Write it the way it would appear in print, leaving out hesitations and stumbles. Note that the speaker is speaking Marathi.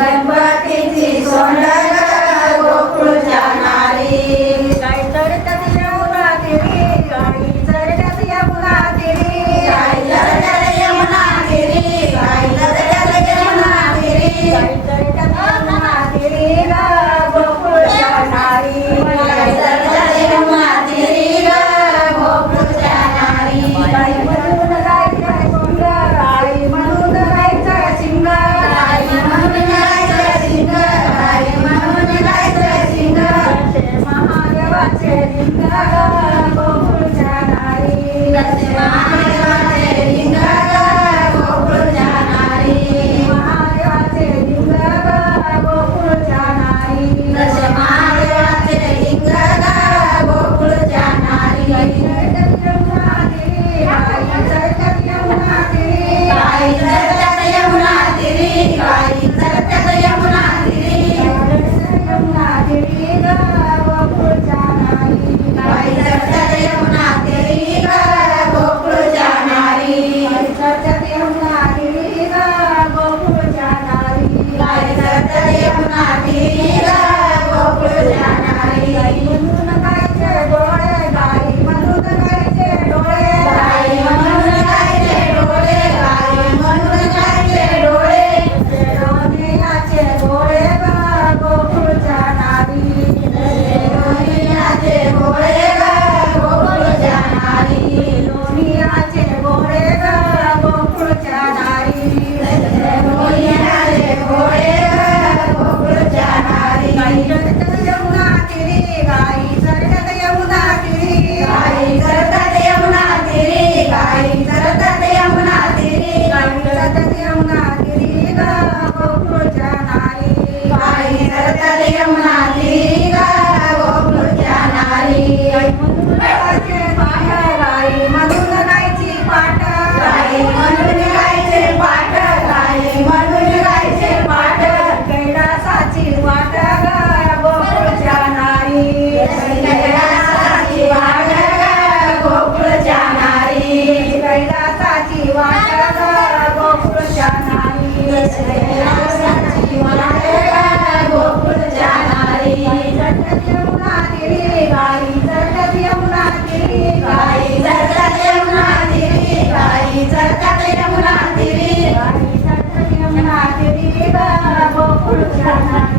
गणपतीची सोंड गोकुळच्या नारी गाई चरतात यमुना तीरी गाई चरतात यमुना तीरी गाई चरतात यमुना तीरी गाई चरतात यमुना तीरी गाई चरतात यमुना तीरी ग गोकुळच्या नारी गाई चरतात यमुना तीरी ग गोकुळच्या नारी गाई म्हणून गायचा शिंग गाई म्हणून गायचा शिंग गाई म्हणून गायचं शिंग गाई म्हणून गायचं शिंग महादेवाचे लिंग गोकुळच्या नारी महादेवाचे लिंग गोकुळच्या नारी महादेवाचे लिंग गोकुळच्या नारी दश महादेवाचे लिंग गोकुळच्या नारी गाई चरतात यमुना तीरी गाई चरतात यमुना तीरी गाई चरतात यमुना तीरी गोकुळच्या नारी गाई चरतात यमुना तीरी गोकुळच्या नारी गाई म्हणून गायचे डोळे गाई म्हणून गायचे डोळे गाई म्हणून गायचे डोळे लोण्याचे डोळे गोकुळच्या नारी लोण्याचे डोळे गोकुळच्या नारी लोण्याचे डोळे गोकुळच्या नारी लोण्याचे डोळे गोकुळच्या नारी गाई चरतात यमुना तीरी गाई चरतात यमुना तीरी गाई चरतात यमुना तीरी गाई चरतात यमुना तीरी गाई चरतात यमुना तीरी गोकुळच्या नारी गाई चरतात यमुना तीरी गोकुळच्या नारी गाई म्हणून गायचे पाठ गाई म्हणून गायची पाठ गाई म्हणून गायचे पाठ गाई म्हणून गायचे पाठ कैलासाची वाट गोकुळच्या नारी कैलासाची वाट गोकुळच्या नारी कैलासाची वाट गोकुळच्या नारी कैलासाची वाट गोकुळच्या नारी चरतात यमुना तीरी गाई चरतात यमुना तीरी गाई चरतात यमुना तीरी गाई चरतात यमुना तीरी गाई चरतात यमुना तीरी गोकुळच्या नारी